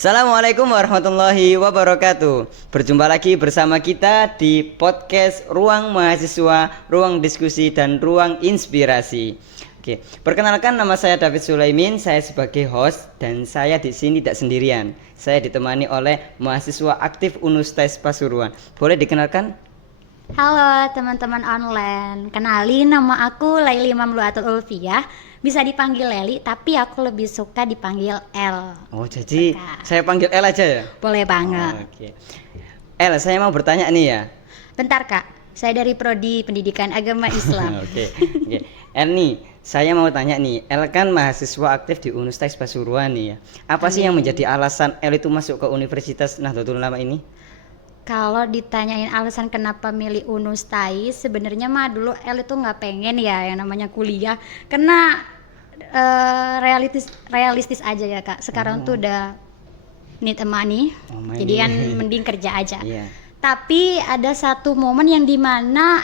Assalamualaikum warahmatullahi wabarakatuh. Berjumpa lagi bersama kita di podcast Ruang Mahasiswa, Ruang Diskusi dan Ruang Inspirasi. Oke, perkenalkan nama saya David Sulaimin, saya sebagai host dan saya di sini tidak sendirian. Saya ditemani oleh mahasiswa aktif Unustes Pasuruan. Boleh dikenalkan? Halo teman-teman online, kenalin nama aku Laili Mamluatul Ulfiyah. Bisa dipanggil Leli, tapi aku lebih suka dipanggil L. Oh, jadi Suka. saya panggil L aja ya? Boleh banget. Oke. L, saya mau bertanya nih ya. Bentar kak, saya dari Prodi Pendidikan Agama Islam. Oke. L nih, saya mau tanya nih, L kan mahasiswa aktif di Unustes Pasuruan nih ya. Apa sih yang menjadi alasan L itu masuk ke Universitas Nahdlatul Ulama ini? Kalau ditanyain alasan kenapa milih Unustais, sebenarnya mah dulu L itu nggak pengen ya yang namanya kuliah, karena realistis aja ya kak. Sekarang tuh udah need a money, jadi kan mending kerja aja. Iya. Tapi ada satu momen yang dimana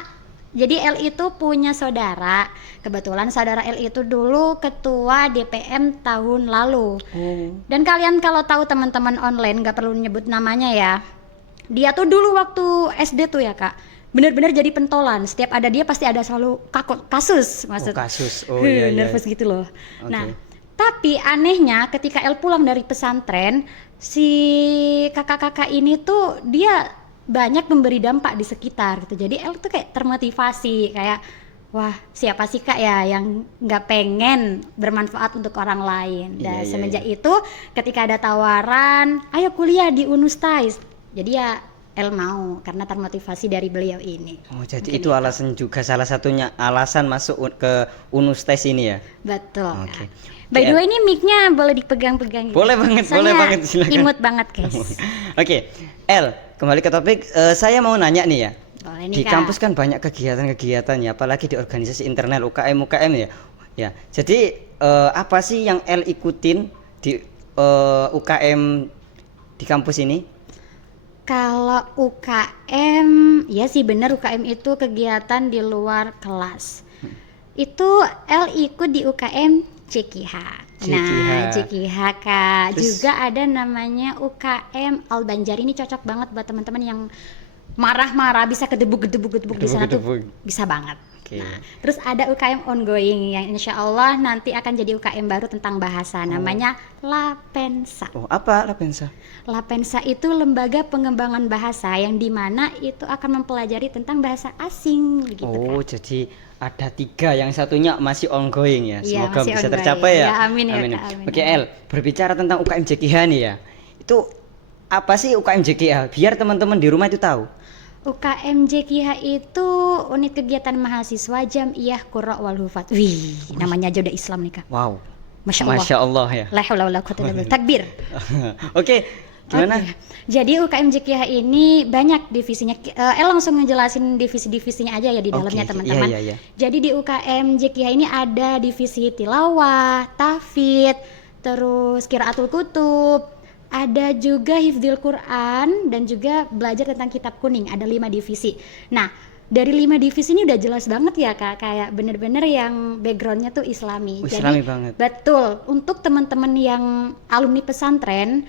jadi L itu punya saudara. Kebetulan saudara L itu dulu ketua DPM tahun lalu. Dan kalian kalau tahu teman-teman online, nggak perlu nyebut namanya ya. Dia tuh dulu waktu SD tuh ya kak, bener-bener jadi pentolan. Setiap ada dia pasti ada selalu kasus maksud. Kasus. Oh iya, Nervous gitu loh. Oke. Nah, tapi anehnya ketika El pulang dari pesantren, si kakak-kakak ini tuh dia banyak memberi dampak di sekitar gitu. Jadi El tuh kayak termotivasi, kayak wah siapa sih kak ya yang nggak pengen bermanfaat untuk orang lain. Dan Iya, semenjak itu ketika ada tawaran, ayo kuliah di Unustais. Jadi ya El mau karena termotivasi dari beliau ini. Oh, jadi Mungkin itu alasan juga salah satunya alasan masuk ke Unustes ini ya. Betul. Oke. By the way ini mic-nya boleh dipegang-pegang gitu. Boleh banget, Soalnya boleh banget, silakan. imut banget guys. Oke, L, kembali ke topik. Saya mau nanya nih ya. Boleh nih Di kak. kampus kan banyak kegiatan-kegiatan ya, apalagi di organisasi internal UKM ya. Ya, jadi apa sih yang L ikutin di UKM di kampus ini? Kalau UKM, ya sih benar UKM itu kegiatan di luar kelas. Itu El ikut di UKM CKH. Nah, CKH kak. Terus, juga ada namanya UKM Al Banjari. Ini cocok banget buat teman-teman yang marah-marah bisa kedebuk-kedebuk di sana tuh bisa banget. Oke. Nah, terus ada UKM ongoing yang insya Allah nanti akan jadi UKM baru tentang bahasa, namanya Lapensa. Oh, apa Lapensa? Lapensa itu lembaga pengembangan bahasa yang dimana itu akan mempelajari tentang bahasa asing gitu Oh, kan. jadi ada 3, yang satunya masih ongoing ya. Iya, Semoga masih bisa ongoing. tercapai ya. Ya, amin ya, Kak, amin. Oke, El, berbicara tentang UKM JKH nih ya. Itu apa sih UKM JKH? Biar teman-teman di rumah itu tahu. UKM JKH itu unit kegiatan mahasiswa Jamiyah Qurra wal Hufat. Wih, namanya aja udah Islam nih kak. Wow. Masya Allah. Masya Allah ya. La haula wala quwwata illa billah. Takbir. Oke, gimana? Oke. Jadi UKM JKH ini banyak divisinya. Langsung ngejelasin divisi-divisinya aja ya di dalamnya Oke, teman-teman. iya. Jadi di UKM JKH ini ada divisi tilawah, tahfidz, terus qiraatul kutub, ada juga hifdzil Quran dan juga belajar tentang kitab kuning. Ada 5 divisi. Nah, dari 5 divisi ini udah jelas banget ya kak, kayak bener-bener yang backgroundnya tuh Islami. Islami Jadi banget. betul, untuk teman-teman yang alumni pesantren,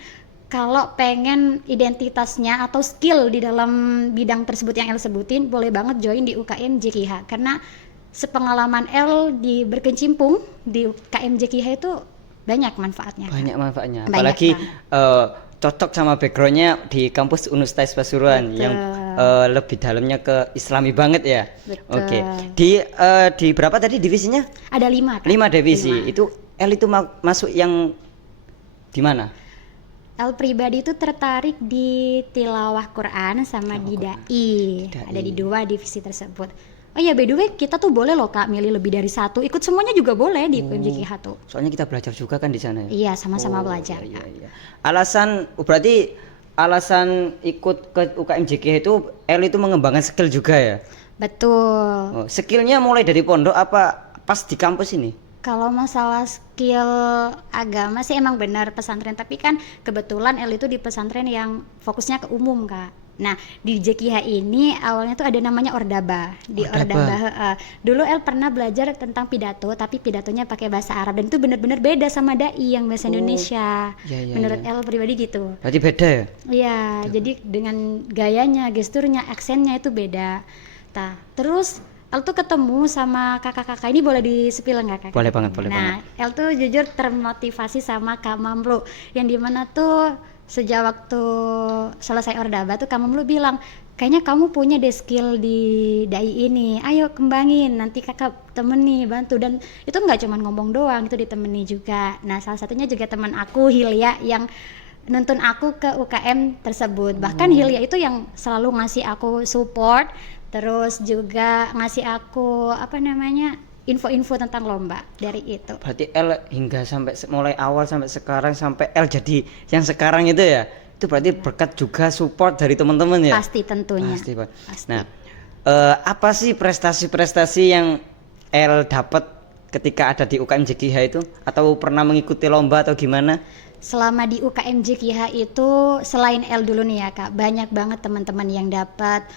kalau pengen identitasnya atau skill di dalam bidang tersebut yang El sebutin, boleh banget join di UKM JKH. Karena sepengalaman El di berkecimpung di UKM JKH itu banyak manfaatnya. Banyak manfaatnya. Banyak Apalagi banget. cocok sama backgroundnya di kampus Unustes Pasuruan Betul. yang lebih dalamnya ke Islami banget ya. Betul. Oke. Di berapa tadi divisinya? Ada 5 kak. 5 divisi. 5. Itu L itu masuk yang di mana? El pribadi itu tertarik di tilawah Quran sama di dai. Ada di 2 divisi tersebut. Oh ya, by the way kita tuh boleh loh kak milih lebih dari 1. Ikut semuanya juga boleh di UKM JKH tuh. Soalnya kita belajar juga kan di sana ya. Iya, sama-sama belajar Iya, kak. iya. Alasan ikut ke UKM JKH itu L itu mengembangkan skill juga ya. Betul. Oh, skillnya mulai dari pondok apa pas di kampus ini? Kalau masalah skill agama sih emang benar pesantren, tapi kan kebetulan El itu di pesantren yang fokusnya ke umum kak. Nah, di JKH ini awalnya tuh ada namanya Ordaba. Di Ordaba, dulu El pernah belajar tentang pidato, tapi pidatonya pakai bahasa Arab dan itu benar-benar beda sama dai yang bahasa Indonesia. Menurut El pribadi gitu. Berarti beda ya? Iya, jadi dengan gayanya, gesturnya, aksennya itu beda. Nah, terus El tuh ketemu sama kakak-kakak ini, boleh di-spill nggak kakak? Boleh banget, boleh banget. Nah, El tuh jujur termotivasi sama Kak Mamlu, yang dimana tuh sejak waktu selesai Ordaba tuh Kak Mamlu bilang, kayaknya kamu punya deh skill di dai ini, ayo kembangin, nanti kakak temeni, bantu. Dan itu nggak cuma ngomong doang, itu ditemani juga. Nah, salah satunya juga teman aku Hilya yang nuntun aku ke UKM tersebut. Bahkan Hilya itu yang selalu ngasih aku support, terus juga ngasih aku info-info tentang lomba dari itu. Berarti L hingga sampai mulai awal sampai sekarang, sampai L jadi yang sekarang itu ya, itu berarti berkat juga support dari teman-teman ya? Pasti tentunya. Pasti, Pak. Pasti. Nah, apa sih prestasi-prestasi yang L dapat ketika ada di UKM JKH itu? Atau pernah mengikuti lomba atau gimana? Selama di UKM JKH itu, selain L dulu nih ya Kak, banyak banget teman-teman yang dapat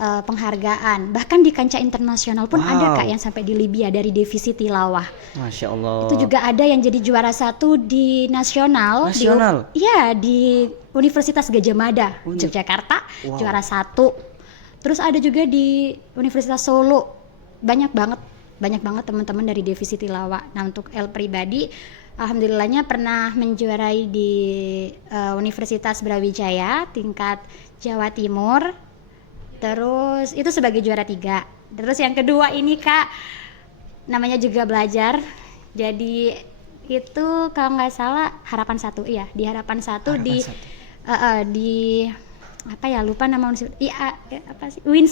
penghargaan. Bahkan di kancah internasional pun ada Kak yang sampai di Libya dari divisi tilawah. Masya Allah. Itu juga ada yang jadi juara 1 di nasional. Di Universitas Gadjah Mada Yogyakarta, juara 1. Terus ada juga di Universitas Solo. Banyak banget teman-teman dari divisi tilawah. Nah, untuk El pribadi, alhamdulillahnya pernah menjuarai di Universitas Brawijaya tingkat Jawa Timur. Terus itu sebagai juara 3. Terus yang kedua ini Kak, namanya juga belajar. Jadi itu kalau nggak salah Harapan 1, iya di Harapan 1 di apa ya, lupa nama universitas. Apa sih? UIN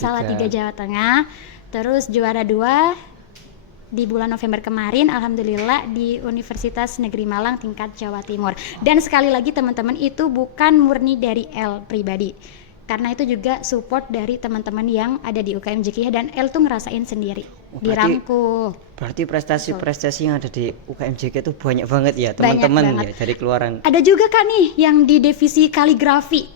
Salatiga Jawa Tengah. Terus juara 2 di bulan November kemarin, alhamdulillah di Universitas Negeri Malang tingkat Jawa Timur. Dan sekali lagi teman-teman, itu bukan murni dari L pribadi, karena itu juga support dari teman-teman yang ada di UKM JKH, dan L tuh ngerasain sendiri, dirangkul. Berarti prestasi-prestasi yang ada di UKM JKH itu banyak banget ya teman-teman ya, dari keluaran. Ada juga Kak nih yang di divisi kaligrafi.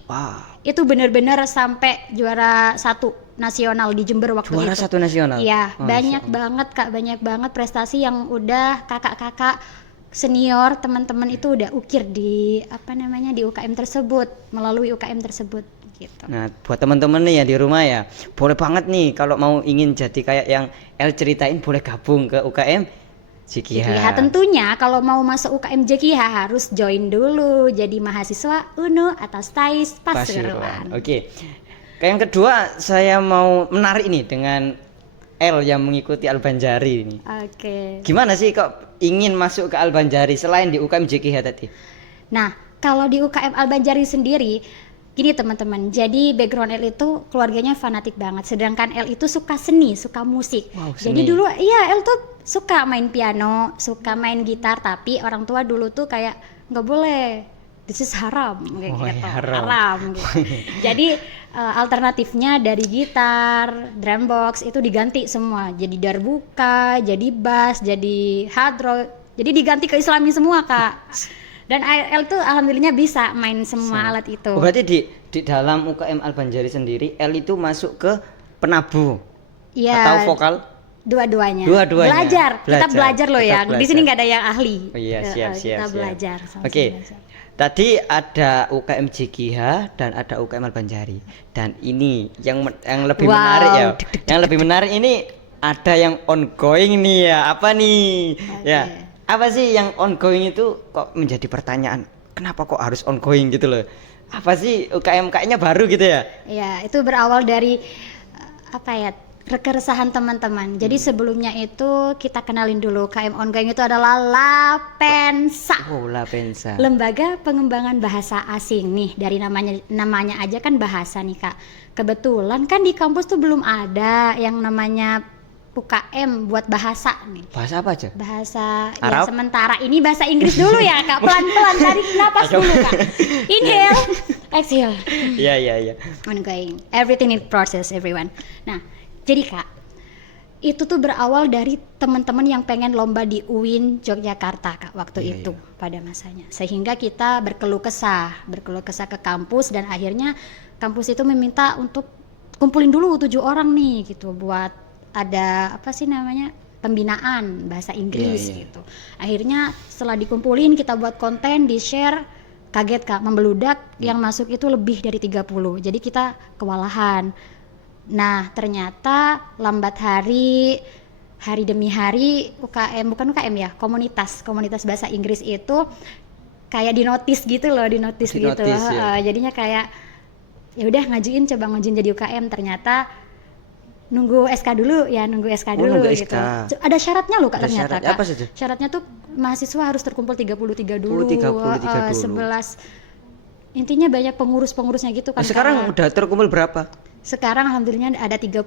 Itu benar-benar sampai juara 1 nasional di Jember waktu itu. Juara 1 nasional? Iya, banyak banget Kak, banyak banget prestasi yang udah kakak-kakak senior teman-teman itu udah ukir di di UKM tersebut, melalui UKM tersebut gitu. Nah, buat teman-teman nih yang di rumah ya, boleh banget nih kalau mau ingin jadi kayak yang El ceritain, boleh gabung ke UKM JKH. Tentunya kalau mau masuk UKM JKH harus join dulu jadi mahasiswa UNU atau STAIS Pasuruan. Oke. Yang kedua, saya mau menarik nih dengan L yang mengikuti Al-Banjari ini. Oke. Gimana sih kok ingin masuk ke Al-Banjari selain di UKM JKH tadi? Nah, kalau di UKM Al-Banjari sendiri, gini teman-teman, jadi background L itu keluarganya fanatik banget, sedangkan L itu suka seni, suka musik. Jadi dulu L tuh suka main piano, suka main gitar, tapi orang tua dulu tuh kayak nggak boleh, this is haram gitu. Haram gitu. Jadi alternatifnya dari gitar, drum box itu diganti semua, jadi darbuka, jadi bass, jadi hadro, jadi diganti ke Islami semua Kak. Dan L tuh alhamdulillah bisa main semua alat itu. Berarti di dalam UKM Al-Banjari sendiri L itu masuk ke penabuh atau vokal? Dua-duanya. Belajar. Kita belajar loh ya. Di sini nggak ada yang ahli. Oh iya, siap. Kita belajar. Oke. Tadi ada UKM JKH dan ada UKM Al-Banjari. Dan ini yang lebih menarik ya. Yang lebih menarik ini ada yang ongoing nih ya. Apa nih? Ya. Apa sih yang ongoing itu kok menjadi pertanyaan? Kenapa kok harus ongoing gitu loh? Apa sih UKM kayaknya baru gitu ya? Iya, itu berawal dari keresahan teman-teman. Jadi sebelumnya itu kita kenalin dulu, UKM ongoing itu adalah LAPENSA. LAPENSA. Lembaga Pengembangan Bahasa Asing nih, dari namanya aja kan bahasa nih Kak. Kebetulan kan di kampus tuh belum ada yang namanya UKM buat bahasa nih. Bahasa apa aja? Bahasa Arab? Ya sementara ini bahasa Inggris dulu ya Kak. Pelan-pelan tarik napas dulu Kak. Inhale, exhale. Iya. Ongoing. Everything in process everyone. Nah, jadi Kak, itu tuh berawal dari teman-teman yang pengen lomba di UIN Yogyakarta Kak waktu Iya, itu pada masanya. Sehingga kita berkeluh kesah ke kampus dan akhirnya kampus itu meminta untuk kumpulin dulu 7 orang nih gitu buat ada apa sih namanya pembinaan bahasa Inggris Iya. gitu. Akhirnya setelah dikumpulin kita buat konten, di-share, kaget Kak, membeludak yang masuk itu lebih dari 30. Jadi kita kewalahan. Nah, ternyata lambat hari demi hari UKM, bukan UKM ya, komunitas bahasa Inggris itu kayak dinotis gitu loh, dinotis gitu. Dinotis, ya. Jadinya kayak ya udah coba ngajuin jadi UKM, ternyata nunggu SK dulu nunggu gitu. SK. Ada syaratnya loh Kak Ada ternyata syarat. Kak. Apa saja? Syaratnya tuh mahasiswa harus terkumpul 33 dulu. 33 dulu. 11 intinya banyak pengurus-pengurusnya gitu kan. Sekarang Kak. udah terkumpul berapa? Sekarang alhamdulillah ada 39.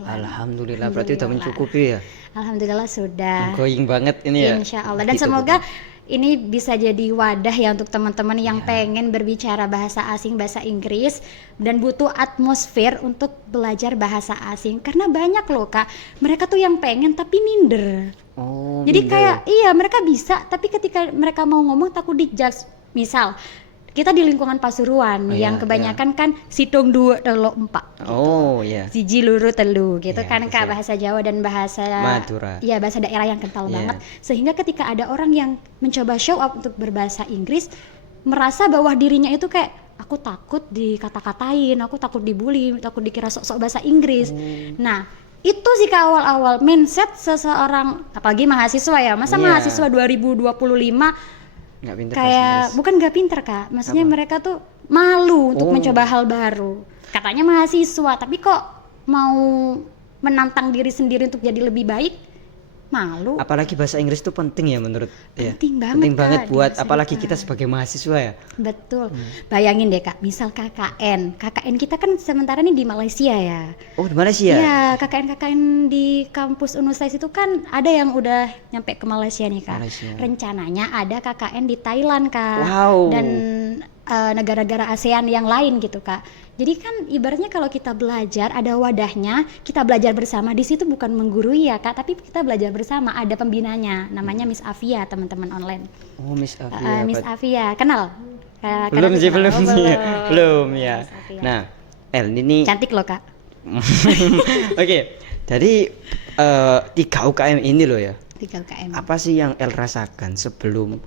Alhamdulillah, berarti udah Alhamdulillah. mencukupi ya. Alhamdulillah sudah. Going banget ini ya. Insya Allah. Dan Gitu, semoga betul. ini bisa jadi wadah ya untuk teman-teman yang Ya. pengen berbicara bahasa asing, bahasa Inggris, dan butuh atmosfer untuk belajar bahasa asing. Karena banyak loh Kak, mereka tuh yang pengen tapi minder. Oh, Jadi minder. kayak iya mereka bisa, tapi ketika mereka mau ngomong takut dijudge. Misal kita di lingkungan Pasuruan Oh, yang iya, kebanyakan kan situng dua telo empat. Oh ya. Siji luru telu gitu Iya, kan Kak, betul. bahasa Jawa dan bahasa Madura. Iya, bahasa daerah yang kental Iya. banget. Sehingga ketika ada orang yang mencoba show up untuk berbahasa Inggris, merasa bahwa dirinya itu kayak aku takut dikata-katain, aku takut dibully, takut dikira sok-sok bahasa Inggris. Nah, itu sih Kak awal-awal mindset seseorang, apalagi mahasiswa ya. Masa Iya. mahasiswa 2025 Nggak pinter bahasa kayak Inggris. bukan nggak pinter Kak, maksudnya Apa? mereka tuh malu untuk Oh. mencoba hal baru. Katanya mahasiswa, tapi kok mau menantang diri sendiri untuk jadi lebih baik, malu. Apalagi bahasa Inggris itu penting ya menurut ya. Penting banget, Penting Kak, banget di buat masa apalagi depan. kita sebagai mahasiswa ya. Betul. Bayangin deh Kak, misal KKN kita kan sementara nih di Malaysia ya. Oh, di Malaysia. Iya, KKN di kampus Unusais itu kan ada yang udah nyampe ke Malaysia nih Kak. Malaysia. Rencananya ada KKN di Thailand Kak. Wow. Dan negara-negara ASEAN yang lain gitu Kak. Jadi kan ibaratnya kalau kita belajar ada wadahnya, kita belajar bersama di situ bukan menggurui ya Kak, tapi kita belajar bersama, ada pembinanya, namanya Miss Afia teman-teman online. Oh, Miss Afia. Miss Afia, kenal? Belum sih, belum Oh, sih. Belum ya. Miss Afia. Nah, El ini Cantik loh Kak. Oke, jadi 3 UKM ini loh ya. 3 UKM. Apa sih yang El rasakan sebelum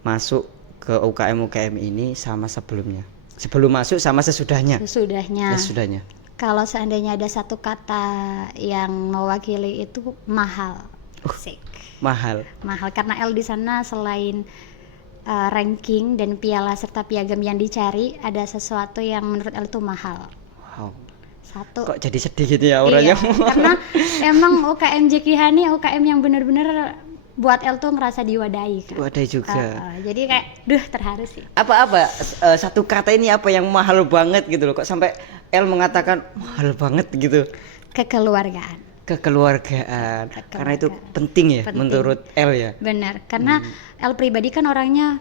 masuk ke UKM ini sama sebelumnya? Sebelum masuk sama sesudahnya? Sesudahnya. Sesudahnya. Kalau seandainya ada satu kata yang mewakili itu mahal. Asik. Mahal. Mahal karena El di sana selain ranking dan piala serta piagam yang dicari, ada sesuatu yang menurut El itu mahal. Wow. Satu. Kok jadi sedih gitu ya auranya? Iya, karena emang UKM JKH ini UKM yang bener-bener buat El tuh ngerasa diwadahi kan. Wadah juga. Jadi kayak duh terharu sih. Apa satu kata ini apa yang mahal banget gitu loh, kok sampai El mengatakan mahal banget gitu? Kekeluargaan. Kekeluargaan. Karena itu Kekeluargaan. penting ya Penting. menurut El ya. Benar, karena El pribadi kan orangnya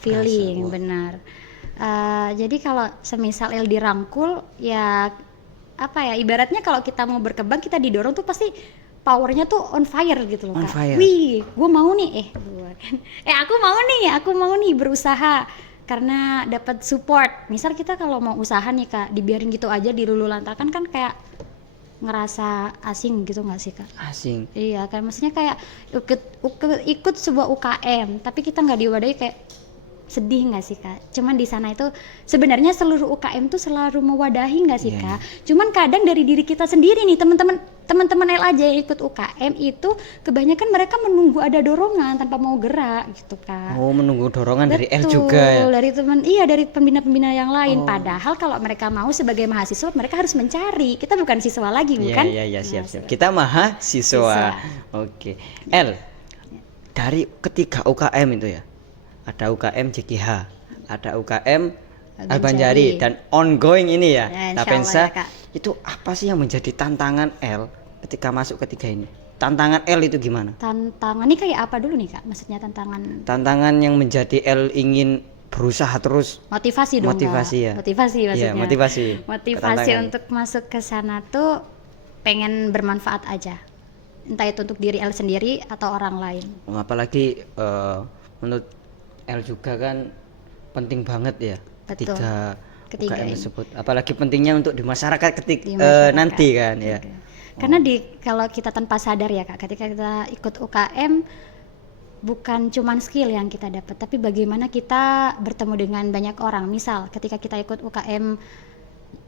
feeling, wah. benar. Jadi kalau semisal El dirangkul, ya apa ya? Ibaratnya kalau kita mau berkembang, kita didorong tuh pasti powernya tuh on fire gitu loh On Kak. fire. Wih, gue mau nih, aku mau nih berusaha karena dapat support. Misal kita kalau mau usaha nih Kak, dibiarin gitu aja dilululantakan kan kayak ngerasa asing gitu nggak sih Kak? Asing. Iya kan, maksudnya kayak ikut sebuah UKM tapi kita nggak diwadahi, kayak sedih nggak sih Kak? Cuman di sana itu sebenarnya seluruh UKM tuh selalu mewadahi nggak sih Iya, Kak? Cuman kadang dari diri kita sendiri nih, teman-teman L aja yang ikut UKM itu kebanyakan mereka menunggu ada dorongan tanpa mau gerak gitu Kak. Oh, menunggu dorongan dari El Betul, juga ya. dari dari pembina-pembina yang lain. Padahal kalau mereka mau sebagai mahasiswa mereka harus mencari. Kita bukan siswa lagi, Iya, bukan? iya, siap. Mahasiswa. Kita mahasiswa. Siswa. Oke. El, dari ketiga UKM itu ya. Ada UKM JKH, ada UKM Albanjari dan ongoing ini ya, Ya, insya Lapensa. Allah ya, Kak. Itu apa sih yang menjadi tantangan El ketika masuk ketiga ini? Tantangan El itu gimana? Tantangan ini kayak apa dulu nih Kak? Maksudnya tantangan Tantangan yang menjadi El ingin berusaha terus. motivasi dong Kak. Motivasi ya. Motivasi maksudnya. Iya, motivasi. Motivasi Tantangan. untuk masuk ke sana tuh pengen bermanfaat aja, entah itu untuk diri L sendiri atau orang lain. Apalagi menurut L juga kan penting banget ya Betul. Ketiga UKM ini. tersebut, apalagi pentingnya untuk di masyarakat Di masyarakat. nanti kan ya. Oke. Karena kalau kita tanpa sadar ya Kak, ketika kita ikut UKM bukan cuman skill yang kita dapat, tapi bagaimana kita bertemu dengan banyak orang. Misal ketika kita ikut UKM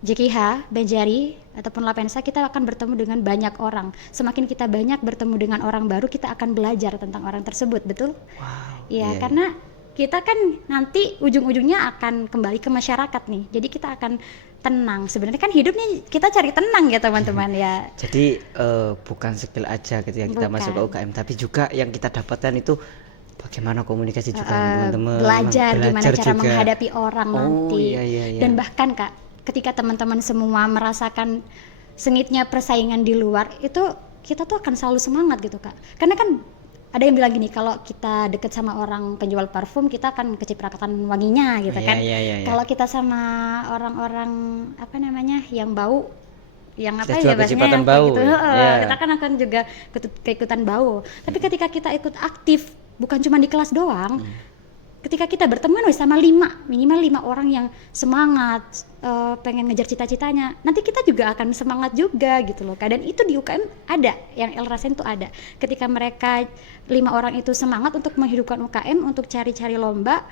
JKH, Benjari ataupun Lapensa, kita akan bertemu dengan banyak orang. Semakin kita banyak bertemu dengan orang baru, kita akan belajar tentang orang tersebut, betul? Wow. Ya, iya. karena kita kan nanti ujung-ujungnya akan kembali ke masyarakat nih. Jadi kita akan tenang. Sebenarnya kan hidup nih kita cari tenang ya teman-teman ya. Jadi bukan skill aja ketika kita masuk ke UKM, tapi juga yang kita dapatkan itu bagaimana komunikasi juga dengan teman-teman, belajar gimana cara juga. menghadapi orang nanti. Iya. Dan bahkan Kak, ketika teman-teman semua merasakan sengitnya persaingan di luar, itu kita tuh akan selalu semangat gitu Kak. Karena kan ada yang bilang gini, kalau kita deket sama orang penjual parfum, kita akan kecipratan wanginya gitu kan. Iya. Kalau kita sama orang-orang apa namanya yang bau, yang apa Kita ya juga bahasanya kecipratan yang kayak bau gitu, ya. Iya. kita kan akan juga keikutan bau. Tapi ketika kita ikut aktif, bukan cuma di kelas doang, ketika kita berteman sama minimal 5 orang yang semangat, pengen ngejar cita-citanya, nanti kita juga akan semangat juga gitu loh. Dan itu di UKM ada, yang El rasain tuh ada. Ketika mereka 5 orang itu semangat untuk menghidupkan UKM, untuk cari-cari lomba,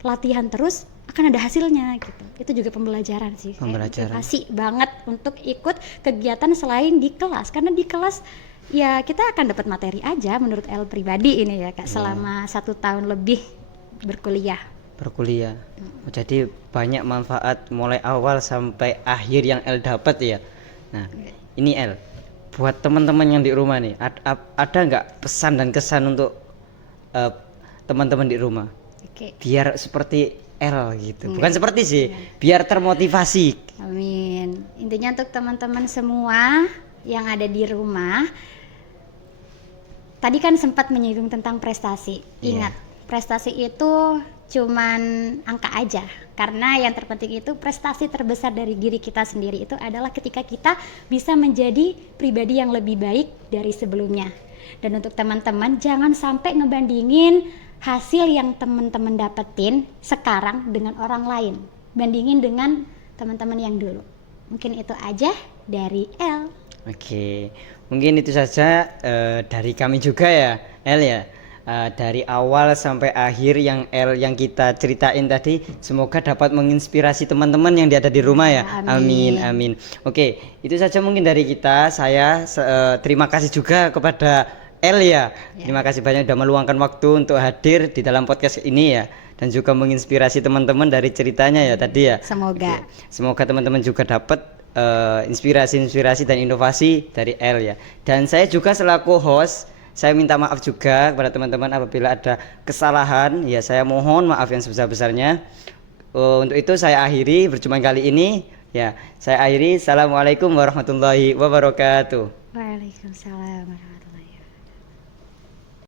latihan terus, akan ada hasilnya gitu. Itu juga pembelajaran sih. Pembelajaran. Motivasi banget untuk ikut kegiatan selain di kelas, karena di kelas ya kita akan dapat materi aja menurut El pribadi ini ya Kak, selama 1 tahun lebih berkuliah. Jadi banyak manfaat mulai awal sampai akhir yang El dapat ya. Nah, ini El, buat teman-teman yang di rumah nih, ada nggak pesan dan kesan untuk teman-teman di rumah? Oke. Biar seperti El gitu. Bukan seperti sih, biar termotivasi. Amin. Intinya untuk teman-teman semua yang ada di rumah, tadi kan sempat menyinggung tentang prestasi. Ingat, prestasi itu cuman angka aja. Karena yang terpenting itu prestasi terbesar dari diri kita sendiri itu adalah ketika kita bisa menjadi pribadi yang lebih baik dari sebelumnya. Dan untuk teman-teman jangan sampai ngebandingin hasil yang teman-teman dapetin sekarang dengan orang lain. Bandingin dengan teman-teman yang dulu. Mungkin itu aja dari El. Oke, mungkin itu saja dari kami juga ya, El ya. Dari awal sampai akhir yang kita ceritain tadi, semoga dapat menginspirasi teman-teman yang ada di rumah ya. Amin. Oke, itu saja mungkin dari kita. Saya terima kasih juga kepada El ya. Terima kasih banyak sudah meluangkan waktu untuk hadir di dalam podcast ini ya, dan juga menginspirasi teman-teman dari ceritanya ya tadi ya. Semoga. Semoga teman-teman juga dapat inspirasi dan inovasi dari El ya. Dan saya juga selaku host, saya minta maaf juga kepada teman-teman apabila ada kesalahan ya, saya mohon maaf yang sebesar-besarnya. Untuk itu saya akhiri perjumpaan kali ini ya. Saya akhiri. Assalamualaikum warahmatullahi wabarakatuh. Waalaikumsalam warahmatullahi wabarakatuh.